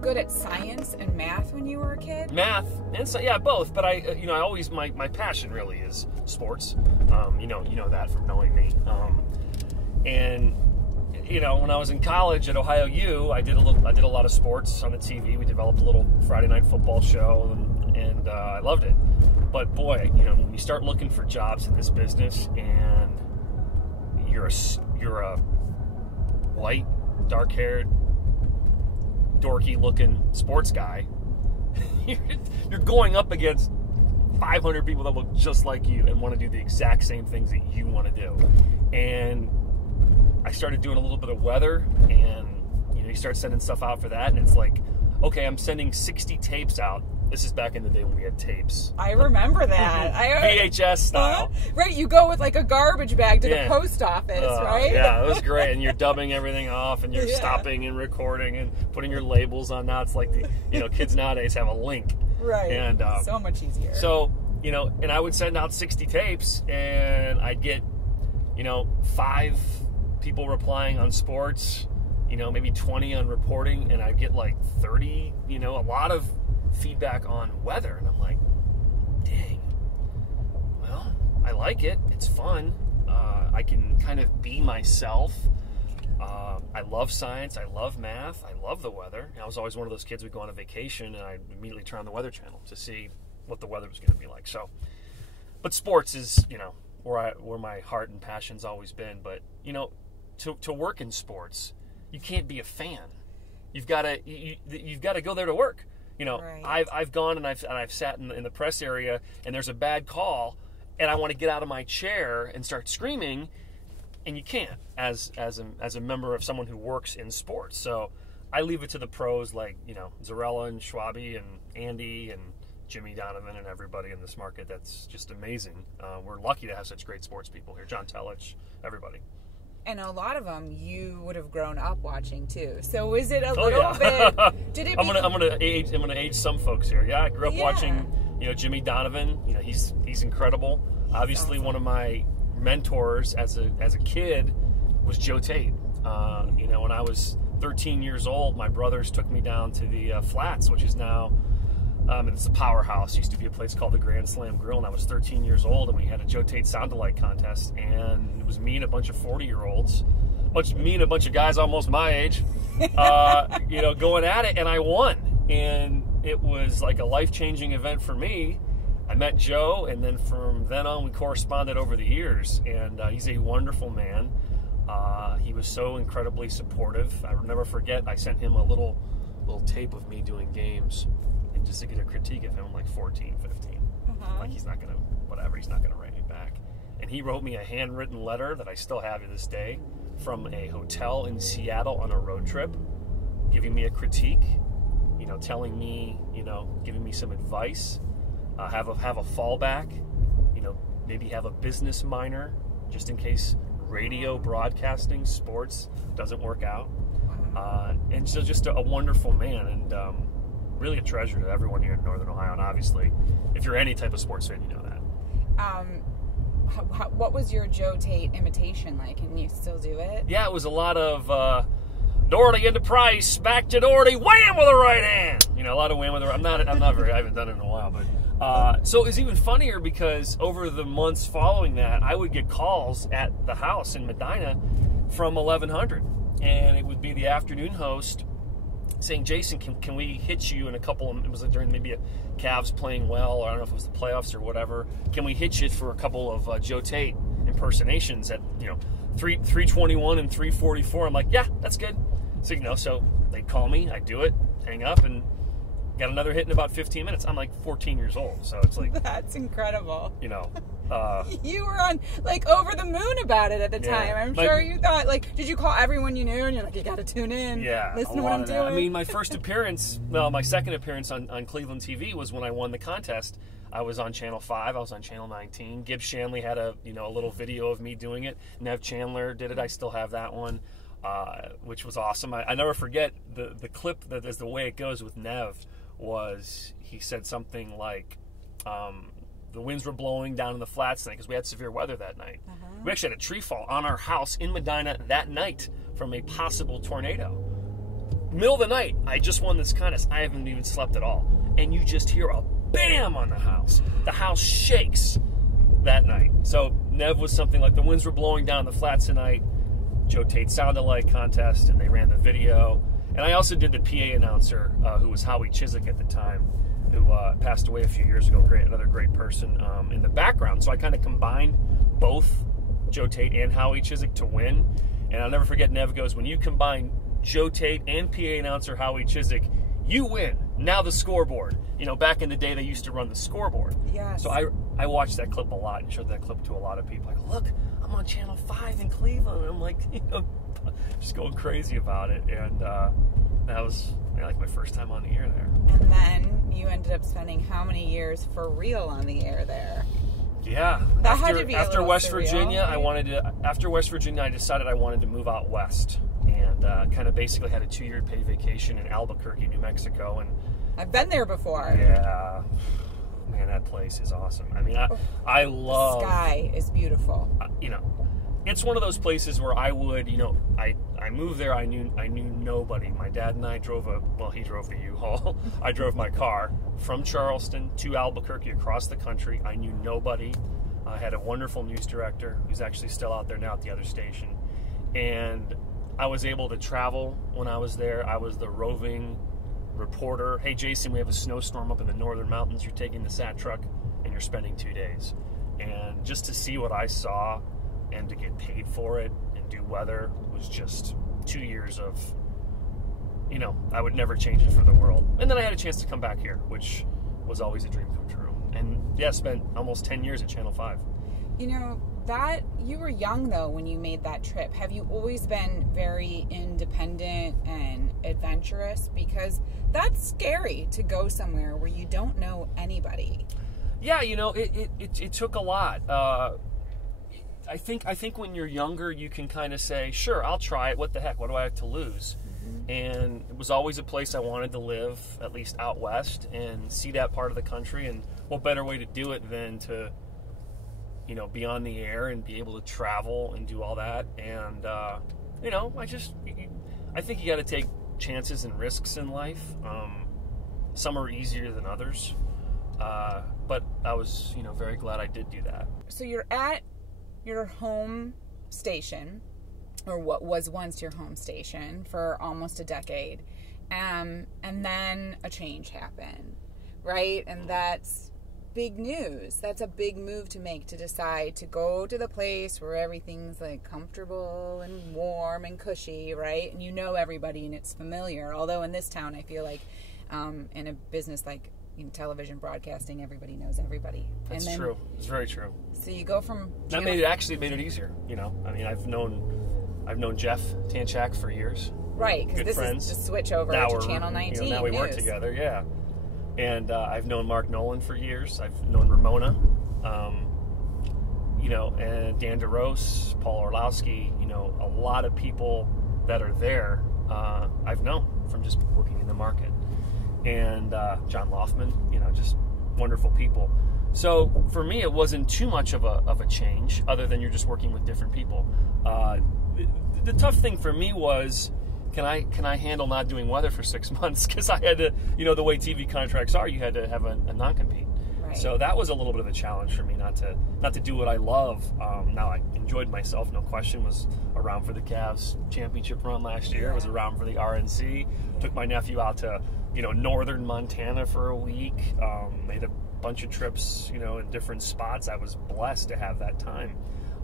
good at science and math when you were a kid? Math and so yeah, both. But I always my passion really is sports. You know that from knowing me. And when I was in college at Ohio U, I did a lot of sports on the TV. We developed a little Friday night football show, and I loved it. But boy, when you start looking for jobs in this business, and you're a white, dark-haired, dorky-looking sports guy, you're going up against 500 people that look just like you and want to do the exact same things that you want to do. And I started doing a little bit of weather, and you start sending stuff out for that, and it's like, okay, I'm sending 60 tapes out. This is back in the day when we had tapes. I remember that. VHS style. Right, you go with like a garbage bag to the post office, right? Yeah, it was great. And you're dubbing everything off, and you're stopping and recording and putting your labels on. Now it's like kids nowadays have a link. Right. And so much easier. So, and I would send out 60 tapes, and I'd get, 5 people replying on sports, maybe 20 on reporting, and I'd get like 30, a lot of feedback on weather, and I'm like, dang, well, I like it, it's fun, I can kind of be myself. I love science, I love math, I love the weather. I was always one of those kids who would go on a vacation, and I'd immediately turn on the Weather Channel to see what the weather was going to be like. So, but sports is, where my heart and passion's always been. But, to work in sports, you can't be a fan. You've got to go there to work. Right. I've gone and I've sat in the press area, and there's a bad call, and I want to get out of my chair and start screaming, and you can't as a member of someone who works in sports. So I leave it to the pros like Zarella and Schwabi and Andy and Jimmy Donovan and everybody in this market. That's just amazing. We're lucky to have such great sports people here. John Telich, everybody. And a lot of them you would have grown up watching too. So is it a little bit? Did it? I'm gonna age some folks here. Yeah, I grew up watching Jimmy Donovan. He's incredible. Obviously, one of my mentors as a kid was Joe Tate. When I was 13 years old, my brothers took me down to the Flats, which is now it's a powerhouse. It used to be a place called the Grand Slam Grill, and I was 13 years old, and we had a Joe Tate sound-alike contest, and it was me and a bunch of 40-year-olds, me and a bunch of guys almost my age, going at it, and I won. And it was like a life-changing event for me. I met Joe, and then from then on, we corresponded over the years, and he's a wonderful man. He was so incredibly supportive. I will never forget, I sent him a little tape of me doing games, and just to get a critique of him, like 14, 15. Like, he's not going to write me back. And he wrote me a handwritten letter that I still have to this day from a hotel in Seattle on a road trip, giving me a critique, telling me, giving me some advice, have a fallback, maybe have a business minor, just in case radio broadcasting, sports doesn't work out. And so just a wonderful man, and really a treasure to everyone here in Northern Ohio. And obviously, if you're any type of sports fan, you know that. What was your Joe Tate imitation like? Can you still do it? Yeah, it was a lot of Doherty into Price, back to Doherty, wham with the right hand. A lot of wham with the right. I haven't done it in a while, but so it was even funnier because over the months following that, I would get calls at the house in Medina from 1100, and it would be the afternoon host saying, Jason, can we hit you in a couple of, it was during maybe a Cavs playing well, or I don't know if it was the playoffs or whatever, can we hit you for a couple of Joe Tate impersonations at 321 and 344? I'm like, yeah, that's good. So so they'd call me, I'd do it, hang up, and got another hit in about 15 minutes. I'm like 14 years old, so it's like, that's incredible. You were on over the moon about it at the time. I'm sure you thought, did you call everyone you knew and you're like, you got to tune in, listen to what I'm doing? I mean, my second appearance on Cleveland TV was when I won the contest. I was on Channel 5, I was on Channel 19. Gibbs Shanley had a little video of me doing it. Nev Chandler did it. I still have that one, which was awesome. I never forget the clip that is the way it goes with Nev. Was he said something like, the winds were blowing down in the Flats because we had severe weather that night. We actually had a tree fall on our house in Medina that night from a possible tornado. middle of the night, I just won this contest. I haven't even slept at all. And you just hear a bam on the house. The house shakes that night. So Nev was something like the winds were blowing down the flats tonight. Joe Tate Sound Alike contest, and they ran the video. And I also did the PA announcer, who was Howie Chiswick at the time, who passed away a few years ago. Another great person in the background. So I kind of combined both Joe Tate and Howie Chiswick to win. And I'll never forget, Nev goes, when you combine Joe Tate and PA announcer Howie Chiswick, you win. Now the scoreboard. You know, back in the day, they used to run the scoreboard. Yes. So I watched that clip a lot and showed that clip to a lot of people. Like, look, I'm on Channel 5 in Cleveland. And I'm like, you know, just going crazy about it. And that was like my first time on the air there. And then you ended up spending how many years for real on the air there? Yeah. That had to be after West surreal, Virginia, right? After West Virginia, I decided I wanted to move out west. And kind of basically had a 2-year paid vacation in Albuquerque, New Mexico. And I've been there before. Yeah. Man, that place is awesome. I mean, I love... The sky is beautiful. You know, it's one of those places where I would, you know, I moved there, I knew nobody. My dad and I drove he drove the U-Haul. I drove my car from Charleston to Albuquerque across the country. I knew nobody. I had a wonderful news director who's actually still out there now at the other station. And I was able to travel when I was there. I was the roving reporter. Hey, Jason, we have a snowstorm up in the northern mountains. You're taking the SAT truck and you're spending 2 days. And just to see what I saw and to get paid for it and do weather was just 2 years of, you know, I would never change it for the world. And then I had a chance to come back here, which was always a dream come true. And yeah, spent almost 10 years at Channel 5. You know, that you were young though when you made that trip. Have you always been very independent and adventurous? Because that's scary to go somewhere where you don't know anybody. Yeah, you know, it took a lot. I think when you're younger, you can kind of say, sure, I'll try it. What the heck? What do I have to lose? Mm-hmm. And it was always a place I wanted to live, at least out west, and see that part of the country. And what better way to do it than to, you know, be on the air and be able to travel and do all that. And, you know, I think you got to take chances and risks in life. Some are easier than others. But I was, you know, very glad I did do that. So you're at your home station, or what was once your home station, for almost a decade. And then a change happened, right? And that's big news. That's a big move to make, to decide to go to the place where everything's like comfortable and warm and cushy, right? And you know everybody and it's familiar. Although in this town, I feel like in a business like television broadcasting, everybody knows everybody. That's true. It's very true. So you go from that made it easier. You know, I mean, I've known Jeff Tanchak for years. Right, because this friends. is the switch over to Channel 19. You know, now we work together, yeah. And I've known Mark Nolan for years. I've known Ramona, you know, and Dan DeRose, Paul Orlowski. You know, a lot of people that are there I've known from just working in the market. And John Loftman, you know, just wonderful people. So for me, it wasn't too much of a change, other than you're just working with different people. The tough thing for me was, can I handle not doing weather for 6 months? Because I had to, you know, the way TV contracts are, you had to have a non-compete. Right. So that was a little bit of a challenge for me, not to do what I love. Now I enjoyed myself, no question. Was around for the Cavs championship run last year. Yeah. Was around for the RNC. Yeah. Took my nephew out to, you know, northern Montana for a week. Made a bunch of trips, you know, in different spots. I was blessed to have that time.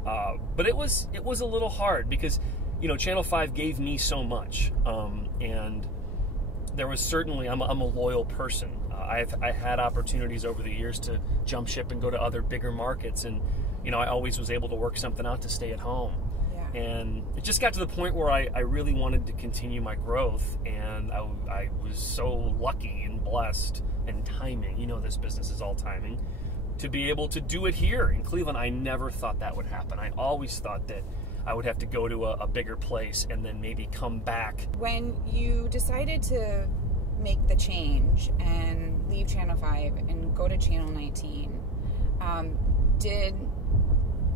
But it was a little hard because, you know, Channel 5 gave me so much. And there was certainly, I'm a loyal person. I had opportunities over the years to jump ship and go to other bigger markets. And, you know, I always was able to work something out to stay at home. Yeah. And it just got to the point where I really wanted to continue my growth. And I was so lucky and blessed, and timing, you know, this business is all timing, to be able to do it here in Cleveland. I never thought that would happen. I always thought that I would have to go to a bigger place and then maybe come back. When you decided to make the change and leave Channel 5 and go to Channel 19, did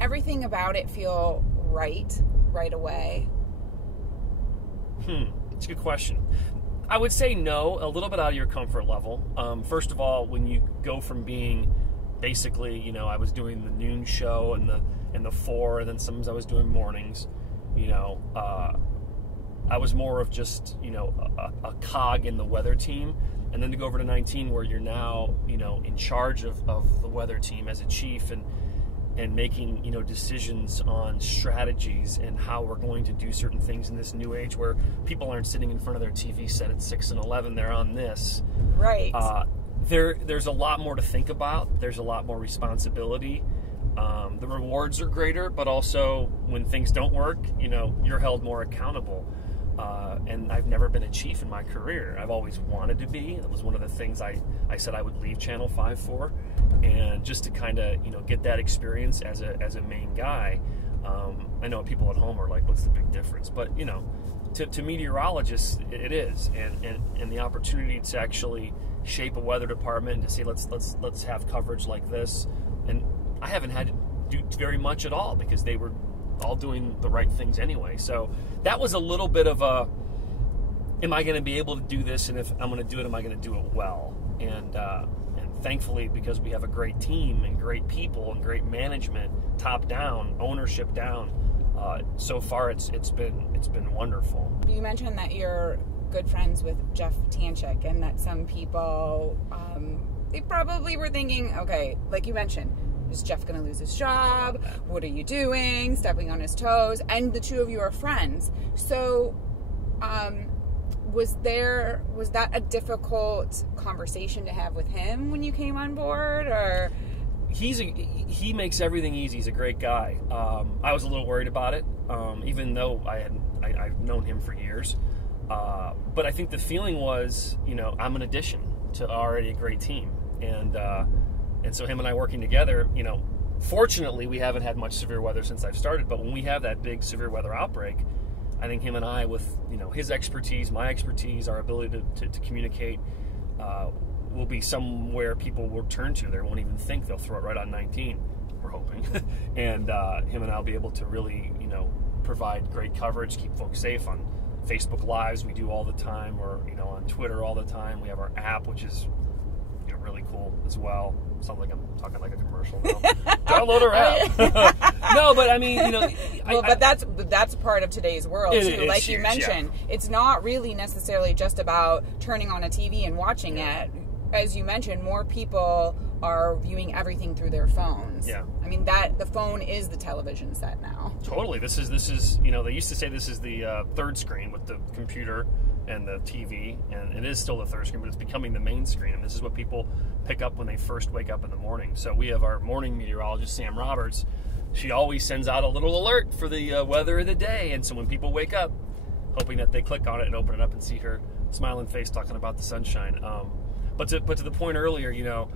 everything about it feel right away? It's a good question. I would say no, a little bit out of your comfort level. First of all, when you go from being basically, you know, I was doing the noon show and the 4, and then sometimes I was doing mornings, you know, I was more of just, you know, a cog in the weather team. And then to go over to 19, where you're now, you know, in charge of the weather team as a chief, and making, you know, decisions on strategies and how we're going to do certain things in this new age where people aren't sitting in front of their TV set at 6 and 11, they're on this. Right. There's a lot more to think about. There's a lot more responsibility. The rewards are greater, but also when things don't work, you know, you're held more accountable. And I've never been a chief in my career. I've always wanted to be. That was one of the things I said I would leave Channel 5 for, and just to kind of, you know, get that experience as a main guy. I know people at home are like, what's the big difference? But, you know, to meteorologists, it is, and the opportunity to actually shape a weather department and to say let's have coverage like this. And I haven't had to do very much at all because they were all doing the right things anyway. So that was a little bit of a, am I going to be able to do this? And if I'm going to do it, am I going to do it well? And thankfully, because we have a great team and great people and great management, top down, ownership down, so far it's been wonderful. You mentioned that you're good friends with Jeff Tanchik, and that some people they probably were thinking, okay, like you mentioned, is Jeff going to lose his job? What are you doing? Stepping on his toes? And the two of you are friends. So, was that a difficult conversation to have with him when you came on board, or? He makes everything easy. He's a great guy. I was a little worried about it, even though I've known him for years. But I think the feeling was, you know, I'm an addition to already a great team, and so him and I working together, you know, fortunately we haven't had much severe weather since I've started, but when we have that big severe weather outbreak, I think him and I, with, you know, his expertise, my expertise, our ability to communicate, will be somewhere people will turn to. They won't even think, they'll throw it right on 19, we're hoping. And him and I will be able to really, you know, provide great coverage, keep folks safe on Facebook Lives we do all the time, or, you know, on Twitter all the time. We have our app, which is, you know, really cool as well. Sounds like I'm talking like a commercial now. Download our app. No, but I mean, you know. Well, but that's part of today's world too. Like you mentioned, it's not really necessarily just about turning on a TV and watching it. As you mentioned, more people are viewing everything through their phones. Yeah. I mean, the phone is the television set now. Totally. This is, you know, they used to say this is the third screen with the computer and the TV, and it is still the third screen, but it's becoming the main screen, and this is what people pick up when they first wake up in the morning. So we have our morning meteorologist, Sam Roberts. She always sends out a little alert for the weather of the day, and so when people wake up, hoping that they click on it and open it up and see her smiling face talking about the sunshine. But to the point earlier, you know,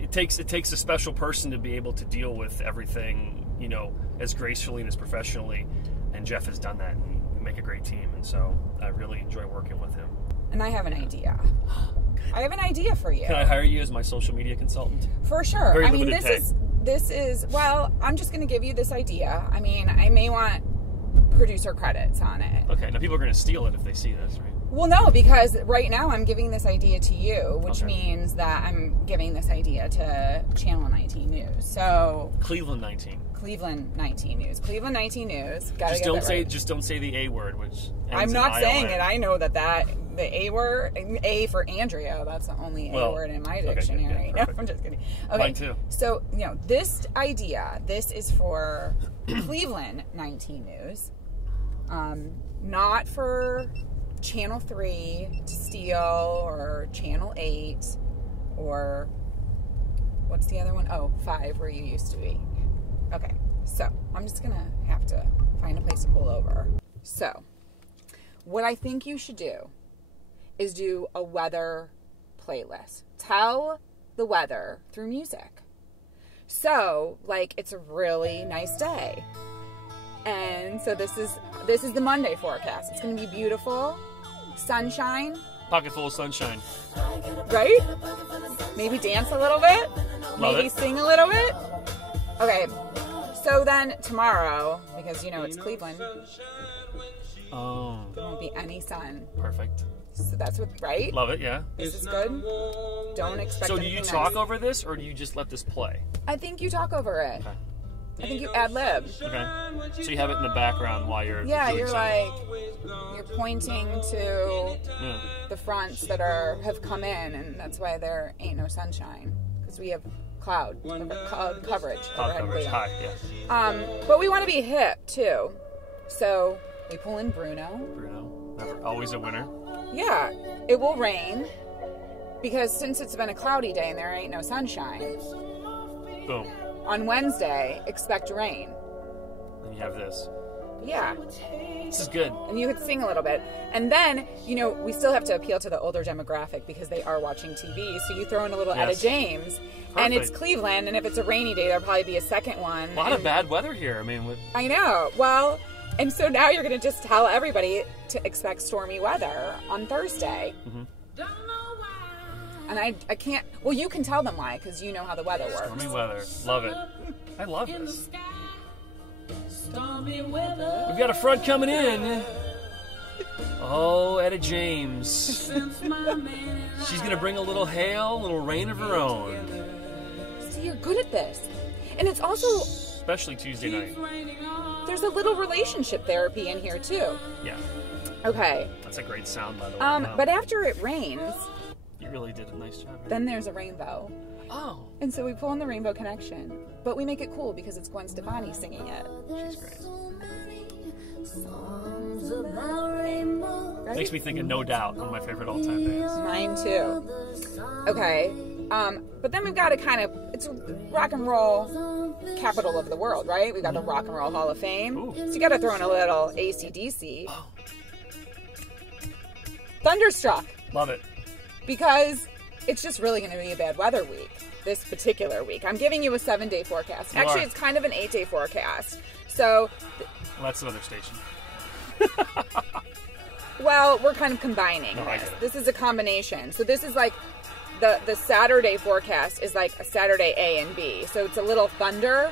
it takes a special person to be able to deal with everything, you know, as gracefully and as professionally, and Jeff has done that, and we make a great team, and so I really enjoy working with him. And I have an idea. I have an idea for you. Can I hire you as my social media consultant? For sure. Very I mean, limited this is well, I'm just going to give you this idea. I mean, I may want producer credits on it. Okay, now people are going to steal it if they see this, right? Well, no, because right now I'm giving this idea to you, which means that I'm giving this idea to Channel 19 News. So Cleveland 19 News. Cleveland 19 News. Just don't say the A word, which I'm not saying it. I know that the A word, A for Andrea, that's the only A word in my dictionary. Okay, no, I'm just kidding. Okay. Mine too. So, you know, this idea, this is for Cleveland 19 News. Not for Channel 3 to steal, or Channel 8, or what's the other one? Oh, 5, where you used to be. Okay, so I'm just gonna have to find a place to pull over. So, what I think you should do is do a weather playlist. Tell the weather through music. So, like, it's a really nice day. And so this is the Monday forecast. It's going to be beautiful, sunshine. Pocket full of sunshine. Right? Maybe dance a little bit. Love Maybe it. sing a little bit. Okay. So then tomorrow, because you know it's Cleveland, Oh, there won't be any sun. perfect. So that's what, right? Love it, yeah. This is good. Don't expect. So do you anything talk nice. over this, or do you just let this play? I think you talk over it. Okay. I think you ad lib. Okay. So you have it in the background while you're Yeah, doing you're something. like you're pointing to Yeah. the fronts that have come in, and that's why there ain't no sunshine because we have cloud coverage. Cloud overhead coverage clear. high, yeah. But we want to be hip too, so we pull in Bruno. Bruno, never, always a winner. Yeah, it will rain because since it's been a cloudy day and there ain't no sunshine. Boom. On Wednesday, expect rain. And you have this. Yeah. This is good. And you could sing a little bit. And then, you know, we still have to appeal to the older demographic because they are watching TV. So you throw in a little Etta Yes. James. And it's Perfect. Cleveland. And if it's a rainy day, there'll probably be a second one. A lot of And- bad weather here. I mean, with, I know. Well, and so now you're going to just tell everybody to expect stormy weather on Thursday. Mm-hmm. And I can't. Well, you can tell them why because you know how the weather works. stormy weather. Love it. I love this. We've got a front coming in. Oh, Etta James. She's going to bring a little hail, a little rain of her own. See, you're good at this. And it's also, Especially Tuesday night. there's a little relationship therapy in here too. Yeah. Okay. That's a great sound, by the way. Wow. But after it rains, You really did a nice job. then there's a rainbow. Oh, And so we pull in the Rainbow Connection. But we make it cool because it's Gwen Stefani singing it. she's great. Right? Makes me think of No Doubt, one of my favorite all-time bands. Mine too. Okay. But then we've got to kind of, it's rock and roll capital of the world, right? We've got the Rock and Roll Hall of Fame. Ooh. So you got to throw in a little AC/DC. Oh, Thunderstruck. love it. Because it's just really going to be a bad weather week this particular week. I'm giving you a 7-day forecast. You Actually, are. it's kind of an 8-day forecast. So, Well, that's another station. well, we're kind of combining No, I this. get it. This is a combination. So this is like the Saturday forecast is like a Saturday A and B. So it's a little thunder,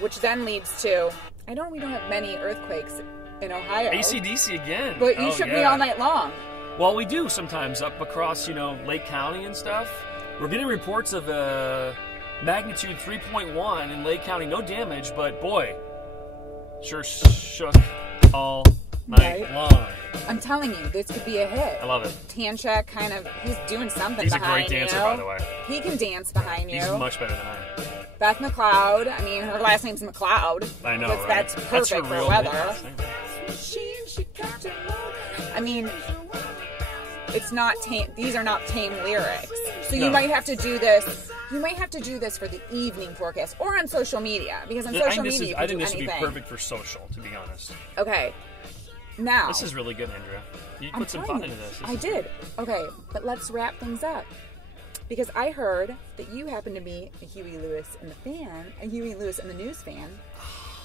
which then leads to we don't have many earthquakes in Ohio. AC/DC again. But you Oh, shook me yeah. all night long. Well, we do sometimes up across, Lake County and stuff. We're getting reports of magnitude 3.1 in Lake County. No damage, but boy, sure shook all night Right. long. I'm telling you, this could be a hit. I love it. Tanchak he's doing something He's a behind great dancer, you. by the way. He can dance behind you. He's much better than I am. Beth McLeod. I mean, her last name's McLeod. I know, Because right? that's perfect her for real weather. last name. I mean, it's not tame. These are not tame lyrics. So you No. might have to do this. You might have to do this for the evening forecast or on social media because on social media you I can think do this would be anything. perfect for social, to be honest. Okay. Now This is really good, Andrea. You I'm put some telling thought you, into this. I did. Okay, but let's wrap things up. Because I heard that you happen to be a Huey Lewis and the fan, a Huey Lewis and the News fan,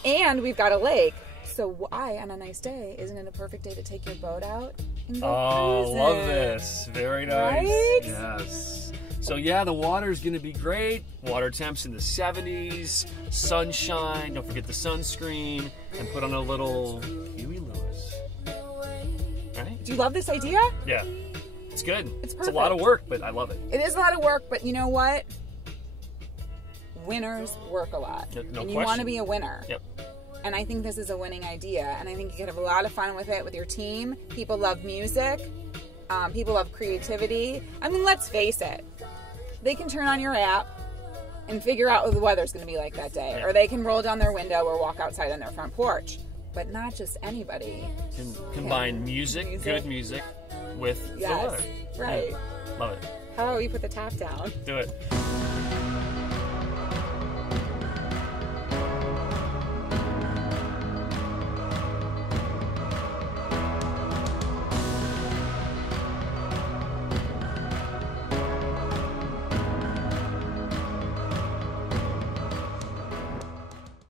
and we've got a lake. So why, on a nice day, isn't it a perfect day to take your boat out and go Oh, cruising? love this. Very nice. Right? Yes. So yeah, the water's going to be great. Water temps in the 70s, sunshine. Don't forget the sunscreen, and put on a little Huey Lewis. Right? Do you love this idea? Yeah. It's good. It's a lot of perfect. work, but I love it. It is a lot of work, but you know what? Winners work a lot. No and you want to question. be a winner. Yep. And I think this is a winning idea. And I think you could have a lot of fun with it with your team. People love music. People love creativity. I mean, let's face it. They can turn on your app and figure out what the weather's going to be like that day. Yeah. Or they can roll down their window or walk outside on their front porch. But not just anybody. Can combine Music. good music, with the Yes. weather. Right. Yeah. Love it. How about we put the top down? Do it.